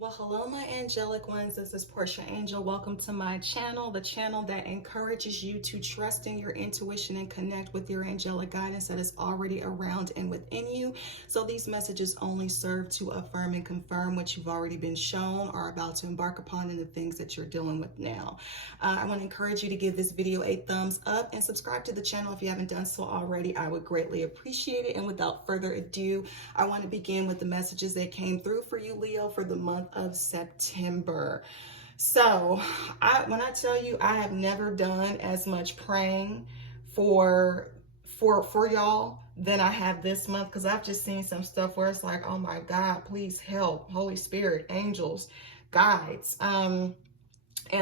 Well, hello, my angelic ones. This is Portia Angel. Welcome to my channel, the channel that encourages you to trust in your intuition and connect with your angelic guidance that is already around and within you. So these messages only serve to affirm and confirm what you've already been shown or about to embark upon and the things that you're dealing with now. I want to encourage you to give this video a thumbs up and subscribe to the channel if you haven't done so already. I would greatly appreciate it. And without further ado, I want to begin with the messages that came through for you, Leo, for the month of September. So when I tell you I have never done as much praying for y'all than I have this month, because I've just seen some stuff where it's like, oh my God, please help, Holy Spirit, angels, guides. And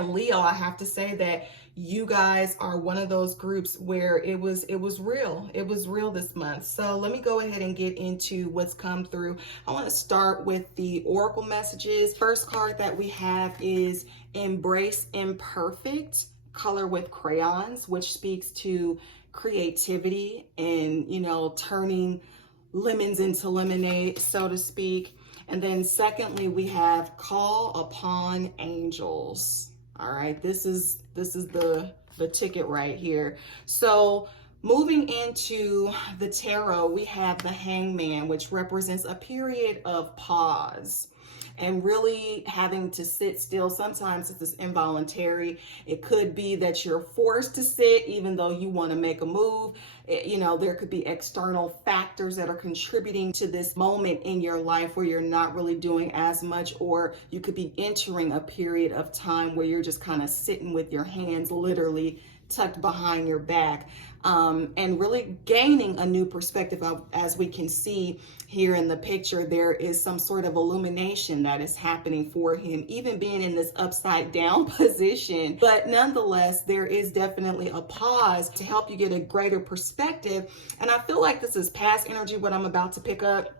Leo, I have to say that you guys are one of those groups where it was real. It was real this month. So let me go ahead and get into what's come through. I want to start with the oracle messages. First card that we have is Embrace Imperfect, color with crayons, which speaks to creativity and, turning lemons into lemonade, so to speak. And then secondly, we have Call Upon Angels. All right, this is the ticket right here. So moving into the tarot, we have the Hangman, which represents a period of pause and really having to sit still. Sometimes this is involuntary. It could be that you're forced to sit even though you want to make a move. There could be external factors that are contributing to this moment in your life where you're not really doing as much, or you could be entering a period of time where you're just kind of sitting with your hands literally tucked behind your back, and really gaining a new perspective of, as we can see here in the picture, there is some sort of illumination that is happening for him, even being in this upside down position. But nonetheless, there is definitely a pause to help you get a greater perspective. And I feel like this is past energy, what I'm about to pick up.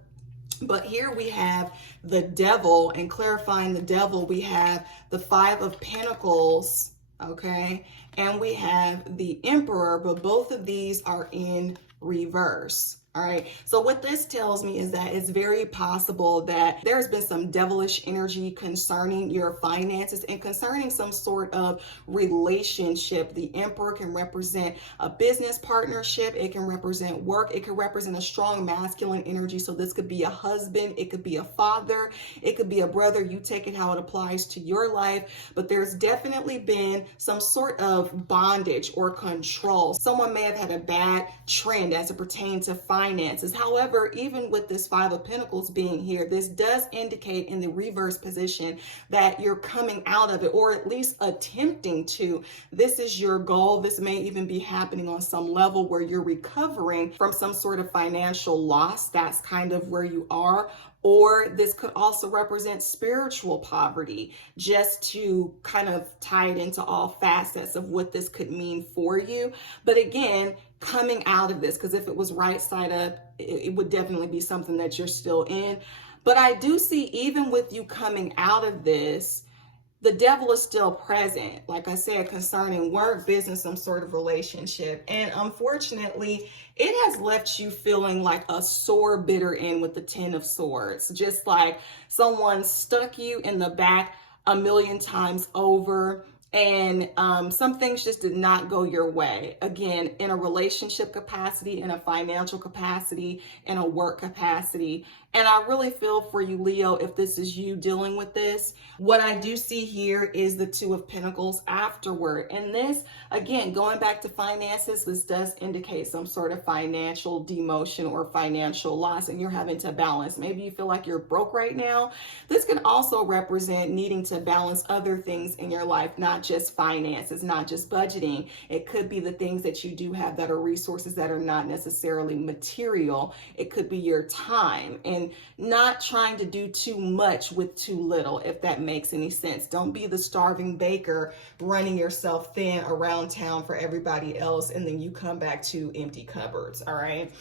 But here we have the Devil, and clarifying the Devil, we have the Five of Pentacles, okay, and we have the Emperor, but both of these are in reverse. All right, so what this tells me is that it's very possible that there's been some devilish energy concerning your finances and concerning some sort of relationship. The Emperor can represent a business partnership. It can represent work. It can represent a strong masculine energy. So this could be a husband. It could be a father. It could be a brother. You take it how it applies to your life. But there's definitely been some sort of bondage or control. Someone may have had a bad trend as it pertains to finances. However, even with this Five of Pentacles being here, this does indicate in the reverse position that you're coming out of it, or at least attempting to. This is your goal. This may even be happening on some level where you're recovering from some sort of financial loss. That's kind of where you are. Or this could also represent spiritual poverty, just to kind of tie it into all facets of what this could mean for you. But again, coming out of this, because if it was right side up, it would definitely be something that you're still in. But I do see, even with you coming out of this, the Devil is still present, like I said, concerning work, business, some sort of relationship. And unfortunately, it has left you feeling like a sore, bitter end with the Ten of Swords. Just like someone stuck you in the back a million times over. And some things just did not go your way. Again, in a relationship capacity, in a financial capacity, in a work capacity. And I really feel for you, Leo, if this is you dealing with this. What I do see here is the Two of Pentacles afterward. And this, again, going back to finances, this does indicate some sort of financial demotion or financial loss, and you're having to balance. Maybe you feel like you're broke right now. This can also represent needing to balance other things in your life, not just finances, not just budgeting. It could be the things that you do have that are resources that are not necessarily material. It could be your time, and not trying to do too much with too little, if that makes any sense. Don't be the starving baker running yourself thin around town for everybody else, and then you come back to empty cupboards, all right?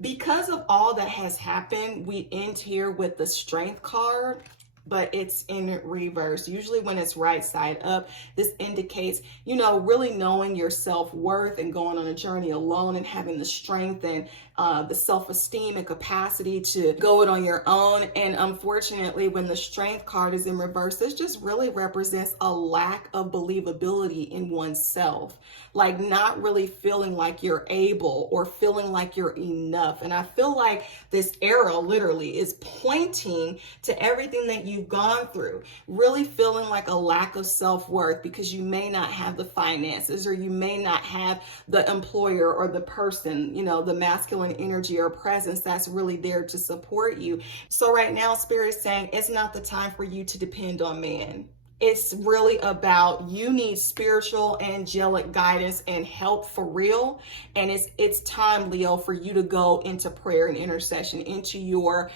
Because of all that has happened, we end here with the Strength card. but it's in reverse. Usually when it's right side up, this indicates, you know, really knowing your self-worth and going on a journey alone and having the strength and the self-esteem and capacity to go it on your own. And unfortunately, when the strength card is in reverse, this just really represents a lack of believability in oneself, like not really feeling like you're able or feeling like you're enough. And I feel like this arrow literally is pointing to everything that you've gone through, really feeling like a lack of self-worth because you may not have the finances, or you may not have the employer or the person, you know, the masculine energy or presence that's really there to support you. So right now, Spirit is saying it's not the time for you to depend on man. It's really about you need spiritual angelic guidance and help for real. And it's time, Leo, for you to go into prayer and intercession, into your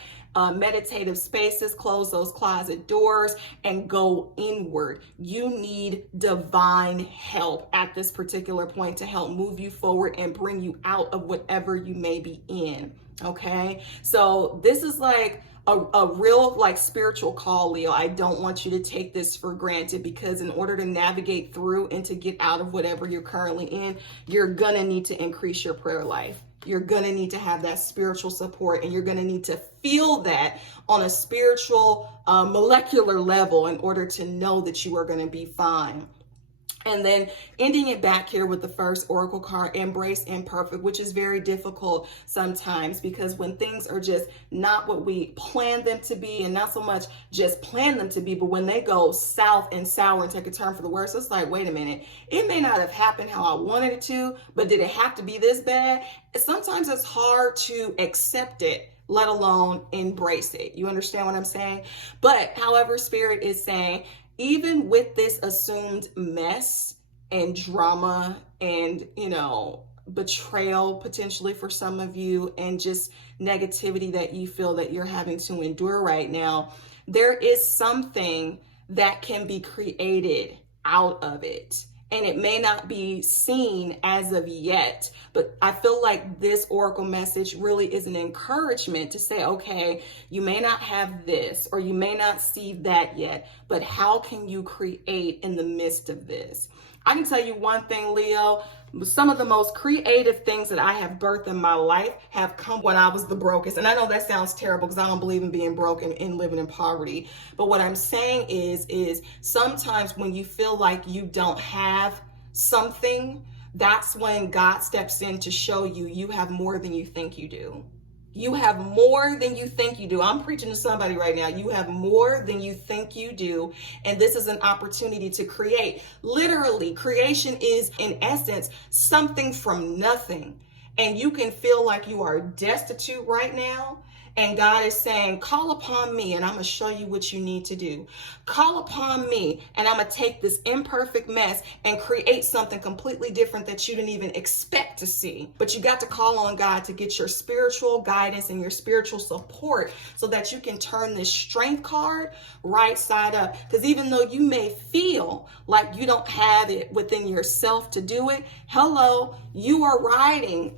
meditative spaces, close those closet doors and go inward. You need divine help at this particular point to help move you forward and bring you out of whatever you may be in. Okay, so this is like a real like spiritual call, Leo. I don't want you to take this for granted, because in order to navigate through and to get out of whatever you're currently in, you're gonna need to increase your prayer life. You're gonna need to have that spiritual support, and you're gonna need to feel that on a spiritual molecular level in order to know that you are gonna be fine. And then ending it back here with the first oracle card, embrace imperfect, which is very difficult sometimes, because when things are just not what we planned them to be, and not so much just plan them to be, but when they go south and sour and take a turn for the worse, it's like, wait a minute, it may not have happened how I wanted it to, but did it have to be this bad? Sometimes it's hard to accept it, let alone embrace it. You understand what I'm saying? But however, Spirit is saying, even with this assumed mess and drama and, you know, betrayal potentially for some of you, and just negativity that you feel that you're having to endure right now, there is something that can be created out of it. And it may not be seen as of yet, but I feel like this oracle message really is an encouragement to say, okay, you may not have this, or you may not see that yet, but how can you create in the midst of this? I can tell you one thing, Leo, some of the most creative things that I have birthed in my life have come when I was the brokest. And I know that sounds terrible, because I don't believe in being broke and living in poverty. But what I'm saying is sometimes when you feel like you don't have something, that's when God steps in to show you you have more than you think you do. You have more than you think you do. I'm preaching to somebody right now. You have more than you think you do. And this is an opportunity to create. Literally, creation is, in essence, something from nothing. And you can feel like you are destitute right now. And God is saying, call upon me and I'm going to show you what you need to do. Call upon me and I'm going to take this imperfect mess and create something completely different that you didn't even expect to see. But you got to call on God to get your spiritual guidance and your spiritual support so that you can turn this strength card right side up. Because even though you may feel like you don't have it within yourself to do it, hello, you are riding.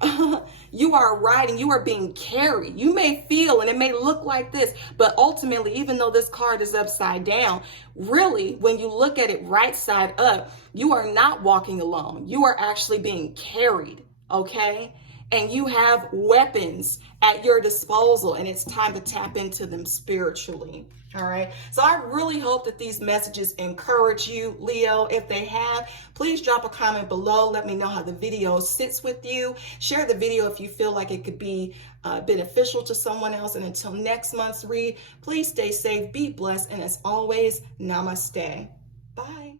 You are riding. You are being carried. You may feel, and it may look like this, but ultimately, even though this card is upside down, really, when you look at it right side up, you are not walking alone. You are actually being carried, okay? And you have weapons at your disposal, and it's time to tap into them spiritually. All right. So I really hope that these messages encourage you, Leo. If they have, please drop a comment below. Let me know how the video sits with you. Share the video if you feel like it could be beneficial to someone else. And until next month's read, please stay safe, be blessed, and as always, namaste. Bye.